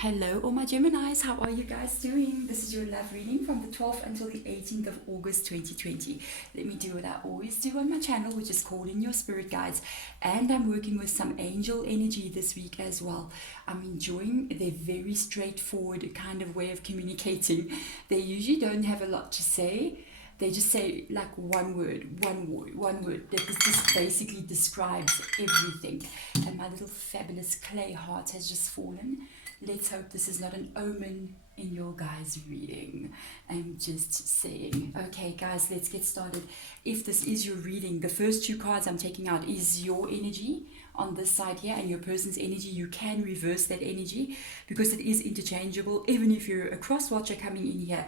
Hello, all my Geminis. How are you guys doing? This is your love reading from the 12th until the 18th of August 2020. Let me do what I always do on my channel, which is call in your spirit guides. And I'm working with some angel energy this week as well. I'm enjoying their very straightforward kind of way of communicating. They usually don't have a lot to say. They just say like one word that just basically describes everything. And my little fabulous clay heart has just fallen. Let's hope this is not an omen in your guys' reading. I'm just saying. Okay, guys, let's get started. If this is your reading, the first two cards I'm taking out is your energy on this side here and your person's energy. You can reverse that energy because it is interchangeable. Even if you're a cross watcher coming in here,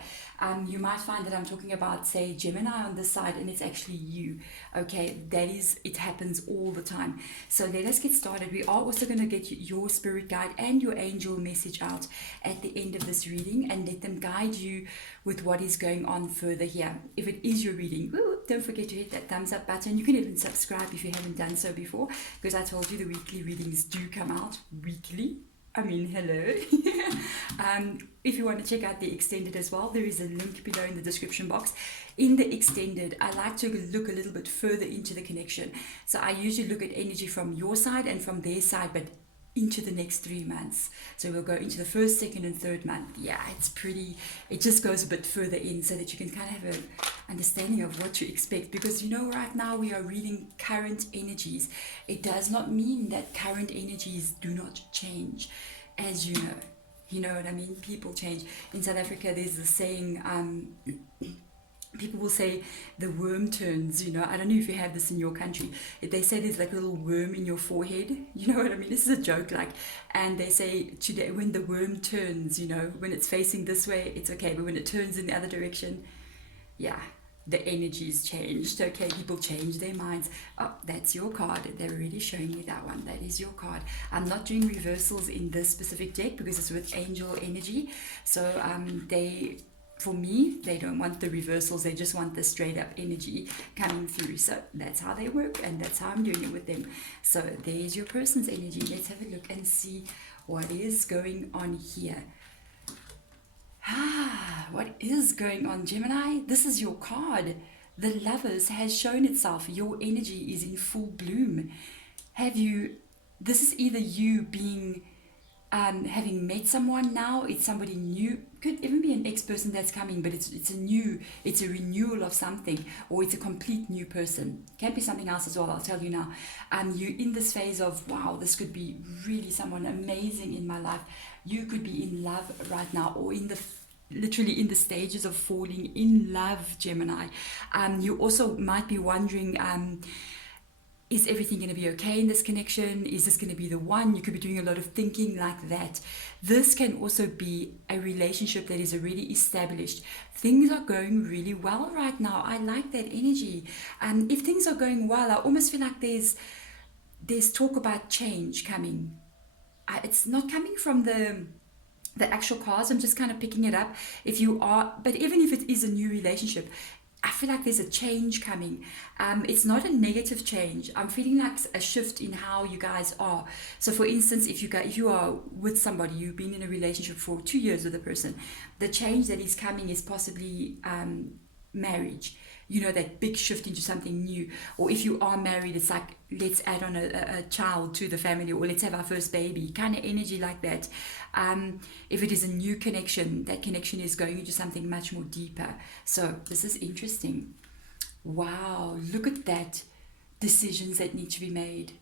you might find that I'm talking about, say, Gemini on this side, and it's actually you. Okay, that is, it happens all the time. So let us get started. We are also going to get your spirit guide and your angel message out at the end of this reading and let them guide you with what is going on further here. If it is your reading, don't forget to hit that thumbs up button. You can even subscribe if you haven't done so before, because I told you the weekly readings do come out weekly. I mean, hello. If you want to check out the extended as well, there is a link below in the description box. In the extended, I like to look a little bit further into the connection. So I usually look at energy from your side and from their side, but into the next 3 months. So we'll go into the first, second, and third month. Yeah, it's pretty, it just goes a bit further in so that you can kind of have an understanding of what to expect. Because right now we are reading current energies. It does not mean that current energies do not change, as you know. You know what I mean? People change. In South Africa, there's the saying, people will say the worm turns. I don't know if you have this in your country. They say there's like a little worm in your forehead. You know what I mean? This is a joke, and they say today when the worm turns, when it's facing this way, it's okay, but when it turns in the other direction, yeah, the energy's changed. Okay, people change their minds. Oh, that's your card. They're already showing me that one. That is your card. I'm not doing reversals in this specific deck because it's with angel energy. So for me, they don't want the reversals. They just want the straight up energy coming through. So that's how they work, and that's how I'm doing it with them. So there's your person's energy. Let's have a look and see what is going on here. What is going on, Gemini? This is your card. The Lovers has shown itself. Your energy is in full bloom. This is either you being having met someone now, it's somebody new, could even be an ex-person that's coming, but it's a renewal of something, or it's a complete new person. Can be something else as well, I'll tell you now. You're in this phase of, wow, this could be really someone amazing in my life. You could be in love right now, or literally in the stages of falling in love, Gemini. You also might be wondering, is everything going to be okay in this connection? Is this going to be the one? You could be doing a lot of thinking like that. This can also be a relationship that is already established. Things are going really well right now. I like that energy. If things are going well, I almost feel like there's talk about change coming. It's not coming from the actual cards. I'm just kind of picking it up. But even if it is a new relationship, I feel like there's a change coming. It's not a negative change. I'm feeling like a shift in how you guys are. So for instance, if you are with somebody, you've been in a relationship for 2 years with a person, the change that is coming is possibly marriage. That big shift into something new. Or if you are married, it's like, let's add on a child to the family, or let's have our first baby, kind of energy like that. If it is a new connection, that connection is going into something much more deeper. So this is interesting. Wow, look at that. Decisions that need to be made.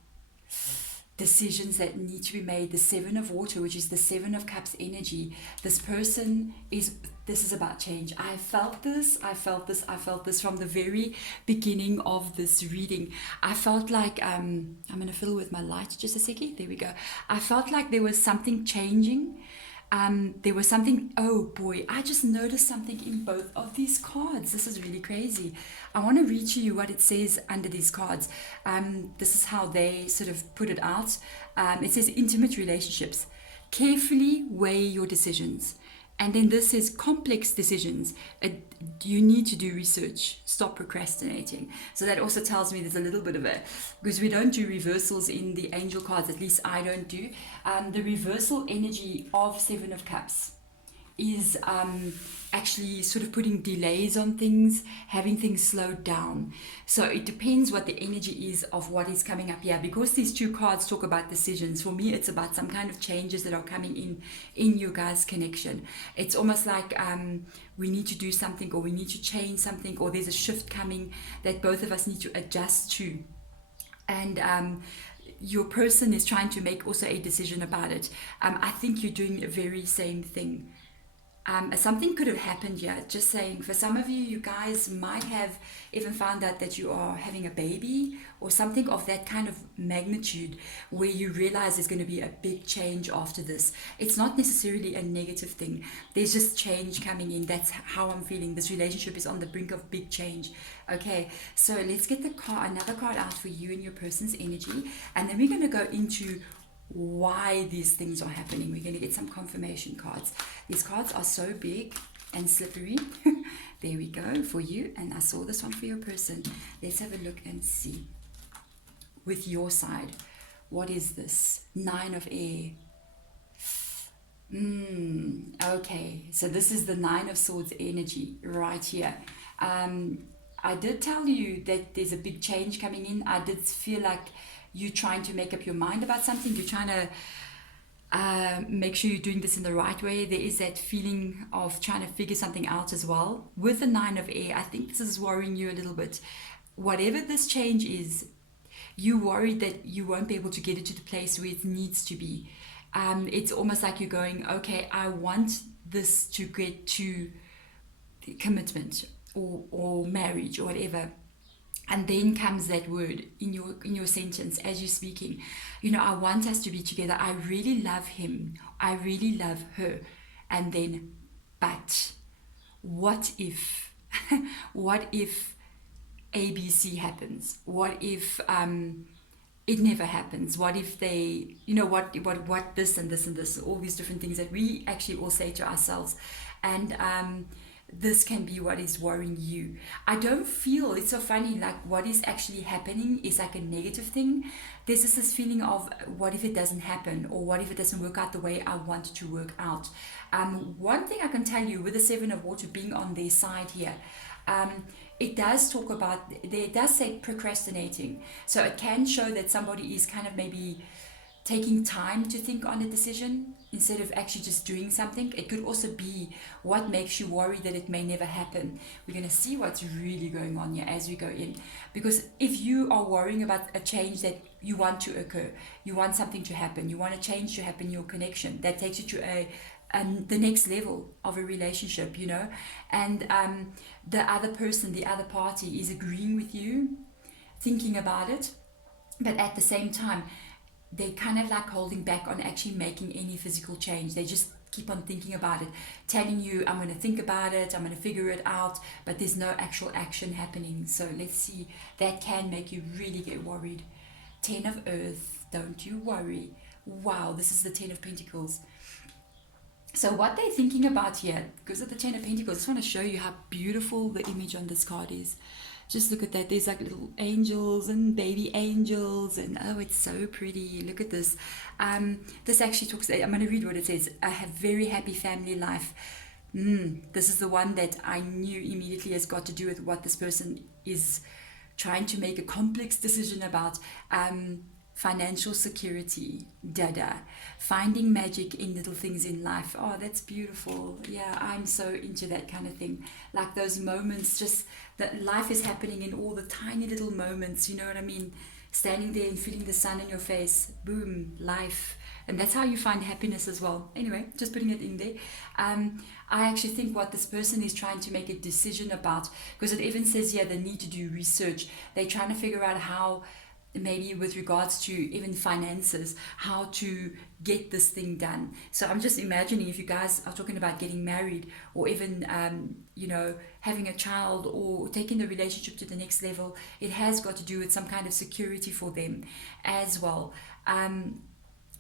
Decisions that need to be made. The Seven of Water, which is the Seven of Cups energy. This is about change. I felt this from the very beginning of this reading. I felt like, I'm going to fiddle with my light just a second. There we go. I felt like there was something changing. There was something, oh boy, I just noticed something in both of these cards. This is really crazy. I want to read to you what it says under these cards. This is how they sort of put it out. It says intimate relationships. Carefully weigh your decisions. And then this is complex decisions. You need to do research. Stop procrastinating. So that also tells me there's a little bit of a, because we don't do reversals in the angel cards, at least I don't do. The reversal energy of Seven of Cups is actually sort of putting delays on things, having things slowed down. So it depends what the energy is of what is coming up here. Because these two cards talk about decisions, for me it's about some kind of changes that are coming in your guys' connection. It's almost like we need to do something, or we need to change something, or there's a shift coming that both of us need to adjust to. And your person is trying to make also a decision about it. I think you're doing the very same thing. Something could have happened here. Just saying, for some of you, you guys might have even found out that you are having a baby or something of that kind of magnitude, where you realize there's going to be a big change after this. It's not necessarily a negative thing. There's just change coming in. That's how I'm feeling. This relationship is on the brink of big change. Okay, so let's get another card out for you and your person's energy, and then we're going to go into why these things are happening. We're going to get some confirmation cards. These cards are so big and slippery. There we go for you, and I saw this one for your person. Let's have a look and see with your side. What is this? Nine of Air. Okay, so this is the Nine of Swords energy right here. I did tell you that there's a big change coming in. I did feel like you're trying to make up your mind about something. You're trying to make sure you're doing this in the right way. There is that feeling of trying to figure something out as well. With the Nine of Air, I think this is worrying you a little bit. Whatever this change is, you worry that you won't be able to get it to the place where it needs to be. It's almost like you're going, okay, I want this to get to commitment or marriage or whatever. And then comes that word in your sentence as you're speaking. You know, I want us to be together. I really love him. I really love her. And then, but what if, what if ABC happens? What if it never happens? What if they, you know, what this and this and this, all these different things that we actually all say to ourselves. And this can be what is worrying you. I don't feel, it's so funny, like what is actually happening is like a negative thing. There's just this feeling of what if it doesn't happen, or what if it doesn't work out the way I want it to work out. One thing I can tell you with the Seven of Water being on their side here, it does talk about, it does say procrastinating. So it can show that somebody is kind of maybe taking time to think on a decision instead of actually just doing something. It could also be what makes you worry that it may never happen. We're going to see what's really going on here as we go in. Because if you are worrying about a change that you want to occur, you want something to happen, you want a change to happen in your connection, that takes you to the next level of a relationship, you know, and the other person, the other party is agreeing with you, thinking about it, but at the same time, they're kind of like holding back on actually making any physical change. They just keep on thinking about it, telling you, I'm going to think about it, I'm going to figure it out, but there's no actual action happening. So let's see, that can make you really get worried. 10 of Earth, don't you worry. Wow, this is the 10 of Pentacles. So what they're thinking about here, because of the 10 of Pentacles, I just want to show you how beautiful the image on this card is. Just look at that. There's like little angels and baby angels, and oh, it's so pretty. Look at this. This actually talks, I'm going to read what it says. I have very happy family life. This is the one that I knew immediately has got to do with what this person is trying to make a complex decision about. Financial security, dada, finding magic in little things in life. Oh, that's beautiful. Yeah, I'm so into that kind of thing. Like those moments, just that life is happening in all the tiny little moments, you know what I mean? Standing there and feeling the sun in your face, boom, life. And that's how you find happiness as well. Anyway, just putting it in there. I actually think what this person is trying to make a decision about, because it even says here they need to do research. They're trying to figure out how, maybe with regards to even finances, how to get this thing done. So I'm just imagining if you guys are talking about getting married, or even you know, having a child, or taking the relationship to the next level, it has got to do with some kind of security for them as well.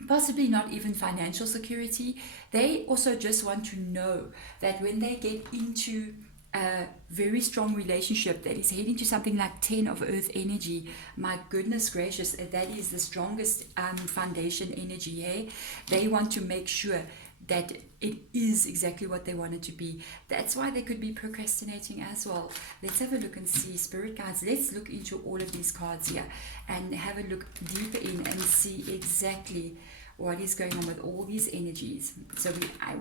possibly not even financial security. They also just want to know that when they get into a very strong relationship that is heading to something like 10 of earth energy, my goodness gracious, that is the strongest foundation energy. Hey, they want to make sure that it is exactly what they want it to be. That's why they could be procrastinating as well. Let's have a look and see, spirit guides. Let's look into all of these cards here and have a look deeper in and see exactly what is going on with all these energies. So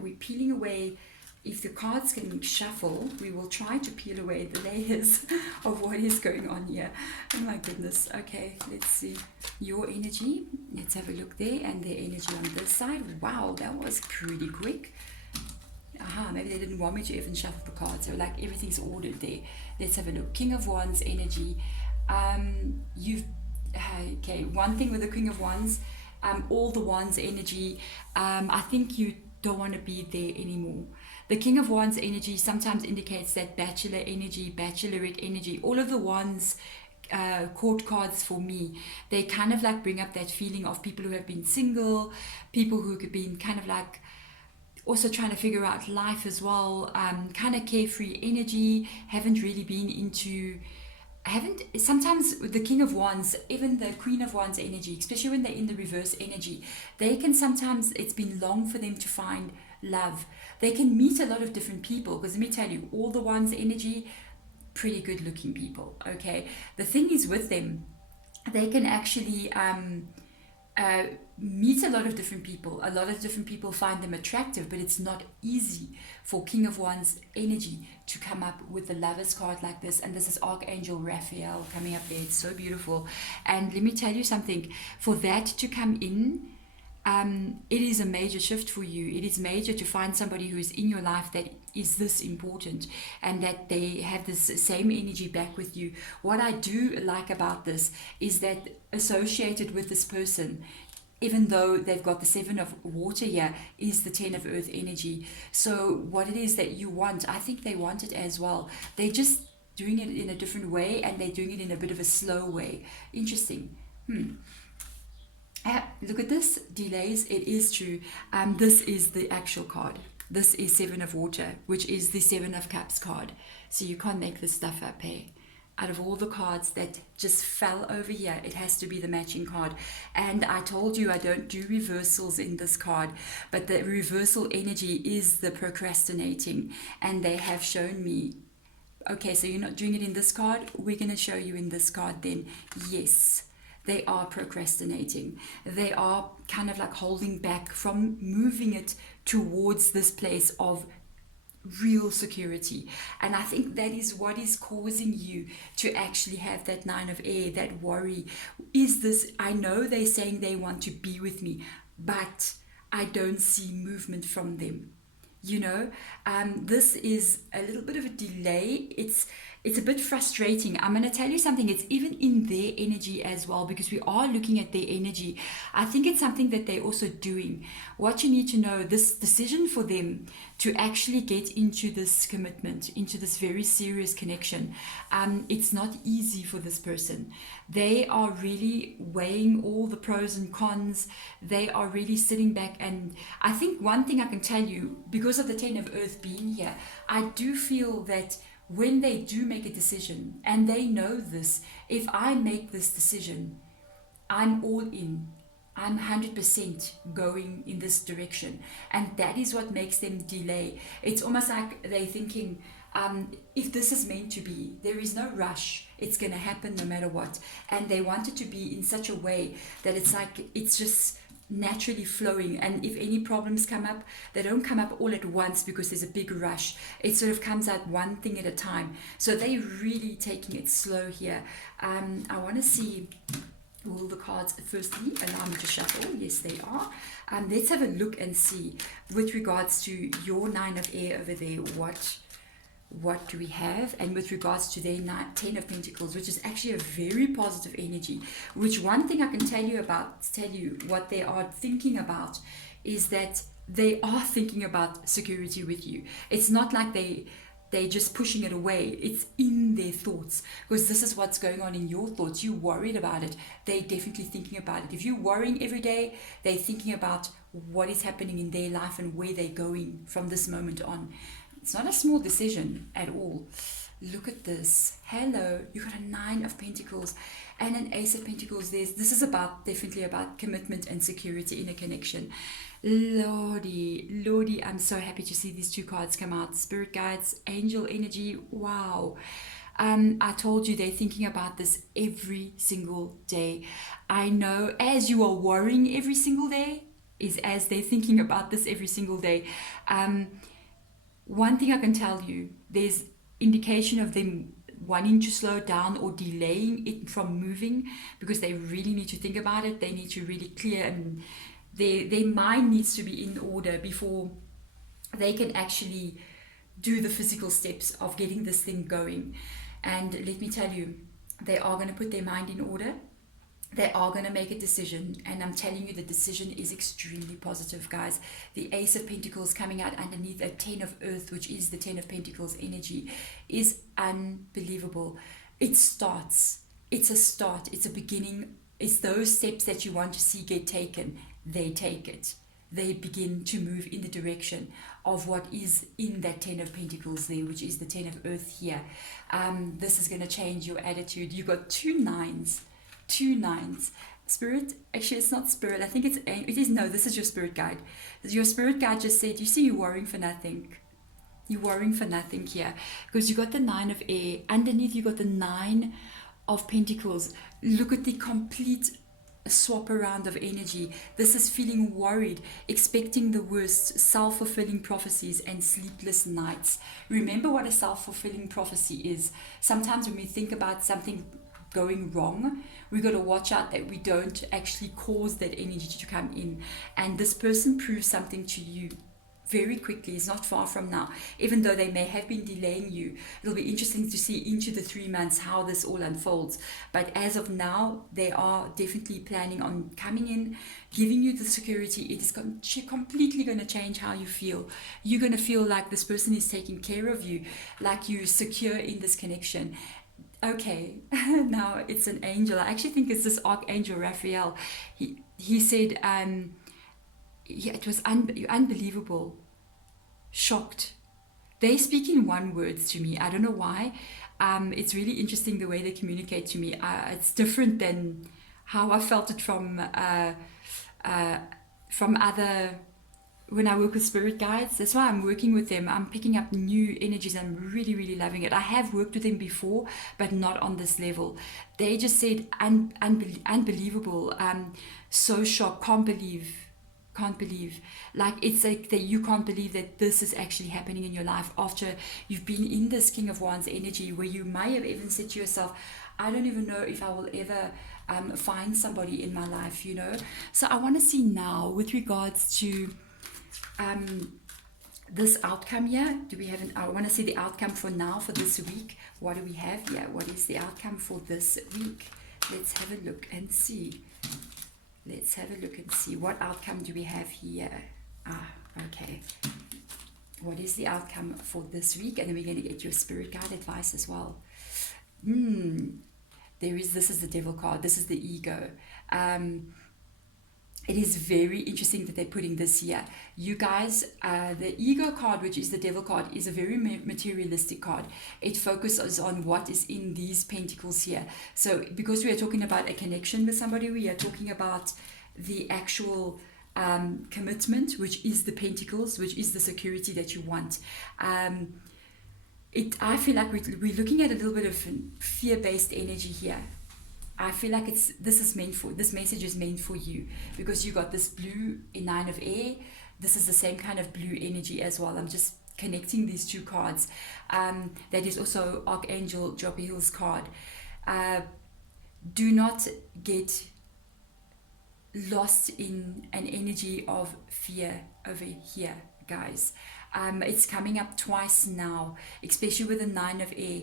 we're peeling away. If the cards can shuffle, we will try to peel away the layers of what is going on here. Oh my goodness. Okay, let's see. Your energy. Let's have a look there, and their energy on this side. Wow, that was pretty quick. Aha, maybe they didn't want me to even shuffle the cards. So like everything's ordered there. Let's have a look. King of Wands energy. Okay, one thing with the King of Wands, all the Wands energy, I think you don't want to be there anymore. The King of Wands energy sometimes indicates that bachelor energy, bachelorette energy, all of the Wands court cards for me, they kind of like bring up that feeling of people who have been single, people who have been kind of like also trying to figure out life as well, kind of carefree energy, haven't really been into, sometimes with the King of Wands, even the Queen of Wands energy, especially when they're in the reverse energy, they can sometimes, it's been long for them to find love. They can meet a lot of different people, because let me tell you, all the Wands energy, pretty good looking people, okay? The thing is with them, they can actually meet a lot of different people. A lot of different people find them attractive, but it's not easy for King of Wands energy to come up with the Lovers card like this. And this is Archangel Raphael coming up there. It's so beautiful. And let me tell you something, for that to come in, it is a major shift for you. It is major to find somebody who is in your life that is this important and that they have this same energy back with you. What I do like about this is that associated with this person, even though they've got the 7 of water here, is the 10 of earth energy. So what it is that you want, I think they want it as well. They're just doing it in a different way, and they're doing it in a bit of a slow way. Interesting. Look at this, delays. It is true. This is the actual card. This is 7 of water, which is the 7 of cups card. So you can't make this stuff up, hey? Out of all the cards that just fell over here, it has to be the matching card. And I told you I don't do reversals in this card, but the reversal energy is the procrastinating. And they have shown me, okay, so you're not doing it in this card, we're going to show you in this card then. Yes, they are procrastinating. They are kind of like holding back from moving it towards this place of real security. And I think that is what is causing you to actually have that 9 of air, that worry. Is this, I know they're saying they want to be with me, but I don't see movement from them. You know, this is a little bit of a delay. It's a bit frustrating. I'm going to tell you something. It's even in their energy as well, because we are looking at their energy. I think it's something that they're also doing. What you need to know, this decision for them to actually get into this commitment, into this very serious connection, it's not easy for this person. They are really weighing all the pros and cons. They are really sitting back. And I think one thing I can tell you, because of the 10 of earth being here, I do feel that when they do make a decision, and they know this, if I make this decision, I'm all in. I'm 100% going in this direction. And that is what makes them delay. It's almost like they're thinking, if this is meant to be, there is no rush. It's going to happen no matter what. And they want it to be in such a way that it's like, it's just naturally flowing. And if any problems come up, they don't come up all at once because there's a big rush. It sort of comes out one thing at a time. So they're really taking it slow here. I want to see all the cards. Firstly, allow me to shuffle. Yes, they are. Let's have a look and see with regards to your 9 of air over there, what do we have? And with regards to their 10 of Pentacles, which is actually a very positive energy, which one thing I can tell you what they are thinking about is that they are thinking about security with you. It's not like they they're just pushing it away. It's in their thoughts, because this is what's going on in your thoughts. You're worried about it. They're definitely thinking about it. If you're worrying every day, they're thinking about what is happening in their life and where they're going from this moment on. It's not a small decision at all. Look at this. Hello, you got a 9 of Pentacles and an Ace of Pentacles. This is definitely about commitment and security in a connection. Lordy, I'm so happy to see these 2 cards come out. Spirit guides, angel energy. Wow. I told you they're thinking about this every single day. I know, as you are worrying every single day, is as they're thinking about this every single day. One thing I can tell you, there's indication of them wanting to slow down or delaying it from moving, because they really need to think about it. They need to really clear, and their mind needs to be in order before they can actually do the physical steps of getting this thing going. And let me tell you, they are going to put their mind in order. They are going to make a decision, and I'm telling you, the decision is extremely positive, guys. The Ace of Pentacles coming out underneath a 10 of Earth, which is the 10 of Pentacles energy, is unbelievable. It starts. It's a start. It's a beginning. It's those steps that you want to see get taken. They take it. They begin to move in the direction of what is in that 10 of Pentacles there, which is the 10 of Earth here. This is going to change your attitude. You got 2 9s. 2 9s. Spirit, actually it's not spirit, I think this is your spirit guide. Your spirit guide just said, you see, you're worrying for nothing. You're worrying for nothing here, because you got the 9 of air. Underneath you got the 9 of Pentacles. Look at the complete swap around of energy. This is feeling worried, expecting the worst, self-fulfilling prophecies and sleepless nights. Remember what a self-fulfilling prophecy is. Sometimes when we think about something going wrong, we got to watch out that we don't actually cause that energy to come in. And this person proves something to you very quickly. It's not far from now, even though they may have been delaying you. It'll be interesting to see into the 3 months how this all unfolds, but as of now, they are definitely planning on coming in, giving you the security. It is completely going to change how you feel. You're going to feel like this person is taking care of you, like you're secure in this connection. Okay, now it's an angel. I actually think it's this Archangel Raphael. He said, it was unbelievable. Shocked. They speak in one words to me. I don't know why. It's really interesting the way they communicate to me. It's different than how I felt it from other. When I work with spirit guides, that's why I'm working with them. I'm picking up new energies. I'm really, really loving it. I have worked with them before, but not on this level. They just said unbelievable. So shocked. Can't believe. Like, it's like that you can't believe that this is actually happening in your life after you've been in this King of Wands energy, where you may have even said to yourself, I don't even know if I will ever find somebody in my life, So I want to see now, with regards to this outcome here, I want to see the outcome for now, for this week. What do we have here? What is the outcome for this week? Let's have a look and see. What outcome do we have here? Okay. What is the outcome for this week? And then we're going to get your spirit guide advice as well. This is the devil card. This is the ego. It is very interesting that they're putting this here. You guys, the ego card, which is the devil card, is a very materialistic card. It focuses on what is in these pentacles here. So because we are talking about a connection with somebody, we are talking about the actual commitment, which is the pentacles, which is the security that you want. I feel like we're looking at a little bit of fear-based energy here. I feel like this message is meant for you, because you got this blue in 9 of air. This is the same kind of blue energy as well. I'm just connecting these 2 cards. That is also Archangel Jophiel's card. Do not get lost in an energy of fear over here, guys. It's coming up twice now, especially with the 9 of air.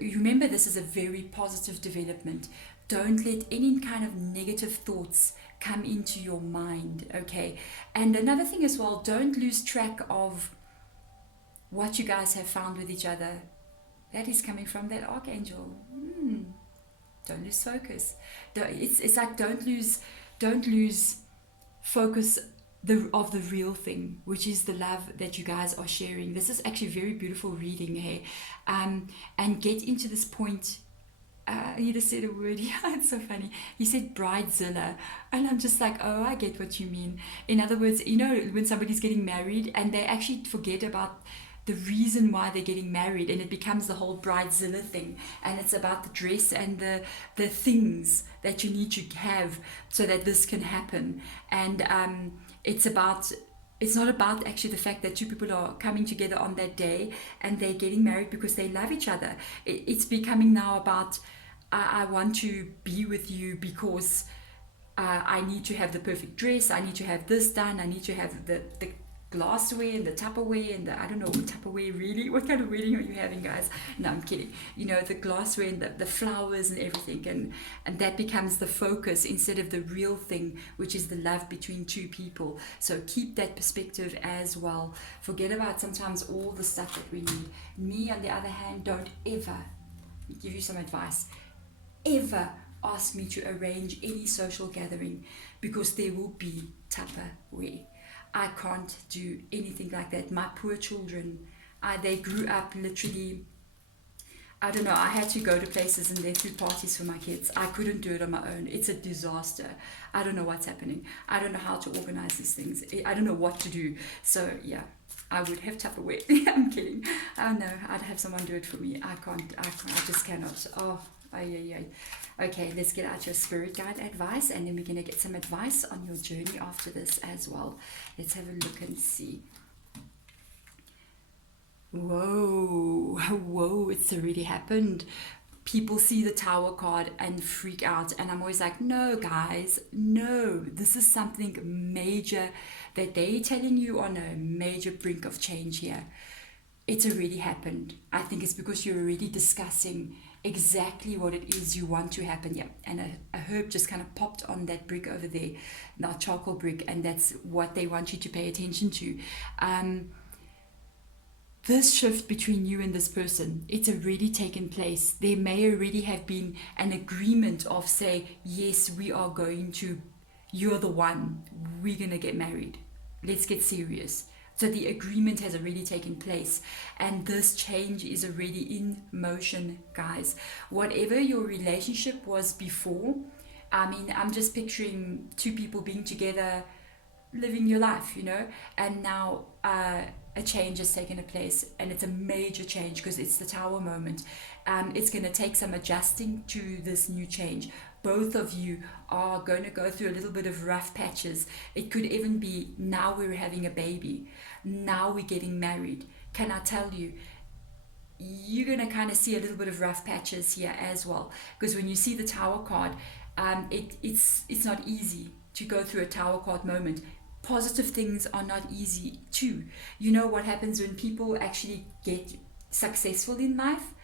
Remember, this is a very positive development. Don't let any kind of negative thoughts come into your mind, okay? And another thing as well, don't lose track of what you guys have found with each other, that is coming from that archangel. Don't lose focus. It's like don't lose focus of the real thing, which is the love that you guys are sharing. This is actually very beautiful reading, hey. And get into this point. He just said a word. Yeah, it's so funny. He said bridezilla, and I'm just like, oh, I get what you mean. In other words, you know, when somebody's getting married and they actually forget about the reason why they're getting married, and it becomes the whole bridezilla thing, and it's about the dress and the things that you need to have so that this can happen. And it's not about actually the fact that two people are coming together on that day and they're getting married because they love each other. It's becoming now about, I want to be with you because I need to have the perfect dress, I need to have this done, I need to have the glassware and the Tupperware and the, I don't know, Tupperware really? What kind of wedding are you having, guys? No, I'm kidding. You know, the glassware and the flowers and everything, and that becomes the focus instead of the real thing, which is the love between two people. So keep that perspective as well. Forget about sometimes all the stuff that we need. Me, on the other hand, don't ever, give you some advice, ever ask me to arrange any social gathering because there will be Tupperware. I can't do anything like that. My poor children, they grew up literally, I don't know, I had to go to places and they threw parties for my kids. I couldn't do it on my own. It's a disaster. I don't know what's happening. I don't know how to organize these things. I don't know what to do. So yeah, I would have Tupperware. I'm kidding. Oh no, I'd have someone do it for me. I just cannot. Oh, yeah. Okay, let's get out your spirit guide advice, and then we're going to get some advice on your journey after this as well. Let's have a look and see. Whoa, it's already happened. People see the Tower card and freak out, and I'm always like, no guys, no, this is something major that they're telling you on a major brink of change here. It's already happened. I think it's because you're already discussing exactly what it is you want to happen. Yeah, and a herb just kind of popped on that brick over there, that charcoal brick, and that's what they want you to pay attention to. This shift between you and this person, it's already taken place. There may already have been an agreement of, say, yes, you're the one, we're gonna get married, let's get serious. So the agreement has already taken place, and this change is already in motion, guys. Whatever your relationship was before, I mean, I'm just picturing two people being together, living your life, you know, and now a change has taken place, and it's a major change because it's the Tower moment. It's going to take some adjusting to this new change. Both of you are going to go through a little bit of rough patches. It could even be, now we're having a baby, now we're getting married. Can I tell you, you're going to kind of see a little bit of rough patches here as well, because when you see the Tower card, it's not easy to go through a Tower card moment. Positive things are not easy too. You know what happens when people actually get successful in life?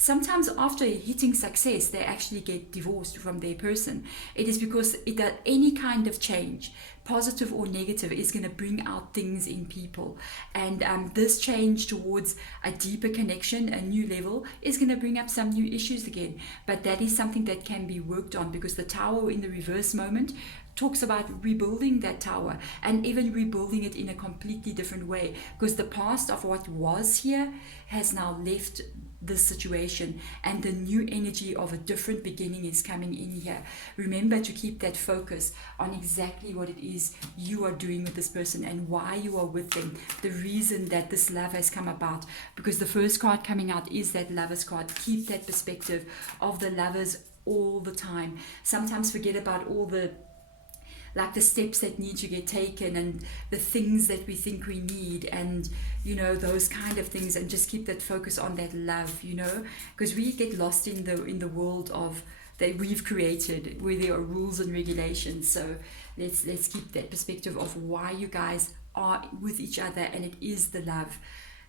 Sometimes after hitting success, they actually get divorced from their person. It is because that any kind of change, positive or negative, is going to bring out things in people. And this change towards a deeper connection, a new level, is going to bring up some new issues again. But that is something that can be worked on, because the Tower in the reverse moment talks about rebuilding that tower, and even rebuilding it in a completely different way, because the past of what was here has now left this situation, and the new energy of a different beginning is coming in here. Remember to keep that focus on exactly what it is you are doing with this person and why you are with them, the reason that this love has come about, because the first card coming out is that Lovers card. Keep that perspective of the lovers all the time. Sometimes forget about all the steps that need to get taken and the things that we think we need, and you know, those kind of things, and just keep that focus on that love, you know, because we get lost in the world of that we've created, where there are rules and regulations. So let's keep that perspective of why you guys are with each other, and it is the love.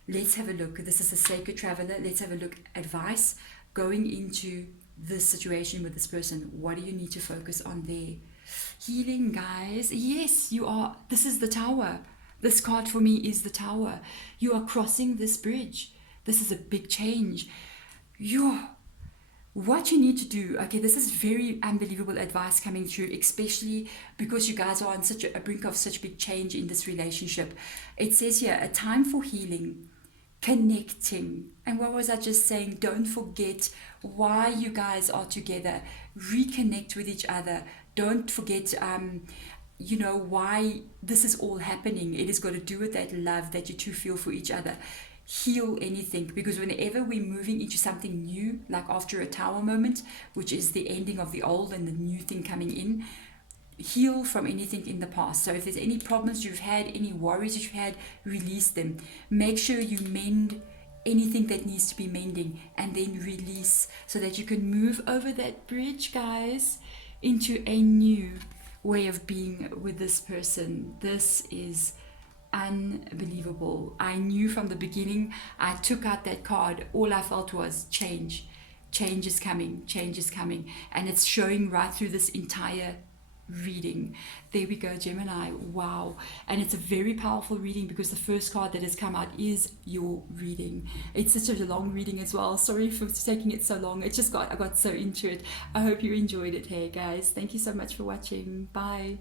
Let's have a look. This is a Sacred Traveler. Let's have a look. Advice going into this situation with this person. What do you need to focus on there? Healing, guys. Yes, you are. This is the Tower. This card for me is the Tower. You are crossing this bridge. This is a big change. What you need to do, okay, this is very unbelievable advice coming through, especially because you guys are on such a brink of such big change in this relationship. It says here, a time for healing, connecting. And what was I just saying? Don't forget why you guys are together. Reconnect with each other. Don't forget why this is all happening. It has got to do with that love that you two feel for each other. Heal anything, because whenever we're moving into something new, like after a Tower moment, which is the ending of the old and the new thing coming in, heal from anything in the past. So if there's any problems you've had, any worries you've had, release them. Make sure you mend anything that needs to be mending, and then release, so that you can move over that bridge, guys, into a new way of being with this person. This is unbelievable. I knew from the beginning. I took out that card, all I felt was change. Change is coming, and it's showing right through this entire reading. There we go, Gemini. Wow. And it's a very powerful reading, because the first card that has come out is your reading. It's such a long reading as well. Sorry for taking it so long. I got so into it. I hope you enjoyed it. Hey guys, thank you so much for watching. Bye.